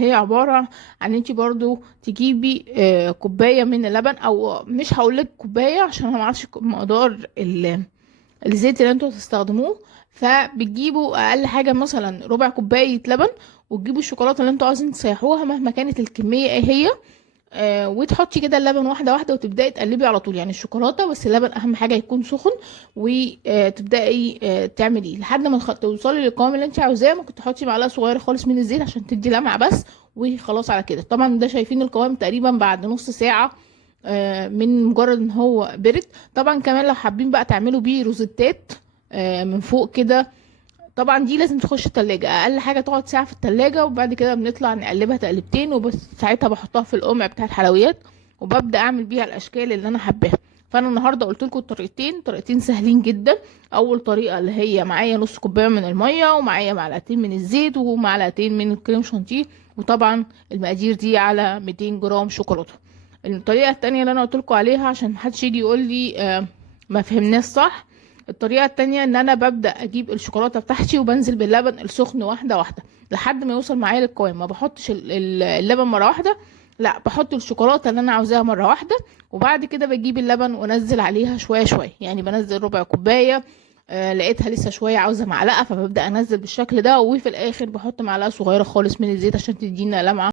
هي عبارة عن انتي برضو تجيبي كوباية من اللبن، او مش هقولك كوباية عشان انا معرفش مقدار الزيت اللي انتوا هتستخدموه. فبتجيبوا اقل حاجة مثلا ربع كوباية لبن، وتجيبوا الشوكولاتة اللي انتوا عايزين تسيحوها مهما كانت الكمية ايه هي. وتحطي كده اللبن واحده واحده، وتبداي تقلبي على طول، يعني الشوكولاته بس اللبن اهم حاجه يكون سخن. وتبداي تعملي لحد ما توصلي للقوام اللي انت عاوزاه. ممكن تحطي معلقه صغيره خالص من الزيت عشان تدي لمعه بس، وخلاص على كده. طبعا ده شايفين القوام تقريبا بعد نص ساعه من مجرد ان هو برد. طبعا كمان لو حابين بقى تعملوا بيه روزيتات من فوق كده، طبعا دي لازم تخش التلاجة، اقل حاجة تقعد ساعة في التلاجة. وبعد كده بنطلع نقلبها تقلبتين وبس، ساعتها بحطها في القمع بتاع الحلويات، وببدأ اعمل بيها الاشكال اللي انا حباها. فانا النهارده قلت لكم طريقتين سهلين جدا. اول طريقة اللي هي معايا نص كوباية من المية، ومعايا معلقتين من الزيت، ومعلقتين من الكريم شانتيه، وطبعا المقادير دي على 200 جرام شوكولاتة. الطريقة التانية اللي انا قلت لكم عليها عشان محدش يجي يقول لي ما فهمناش صح. الطريقة التانية ان انا ببدأ اجيب الشوكولاتة بتاعتي وبنزل باللبن السخن واحدة واحدة لحد ما يوصل معايا للقوام. ما بحطش اللبن مرة واحدة، لا بحط الشوكولاتة اللي انا عاوزاها مرة واحدة. وبعد كده بجيب اللبن وانزل عليها شوية شوية، يعني بنزل ربع كوباية. لقيتها لسه شوية عاوزة معلقة، فببدأ انزل بالشكل ده. وفي الاخر بحط معلقة صغيرة خالص من الزيت عشان تدينا لمعة.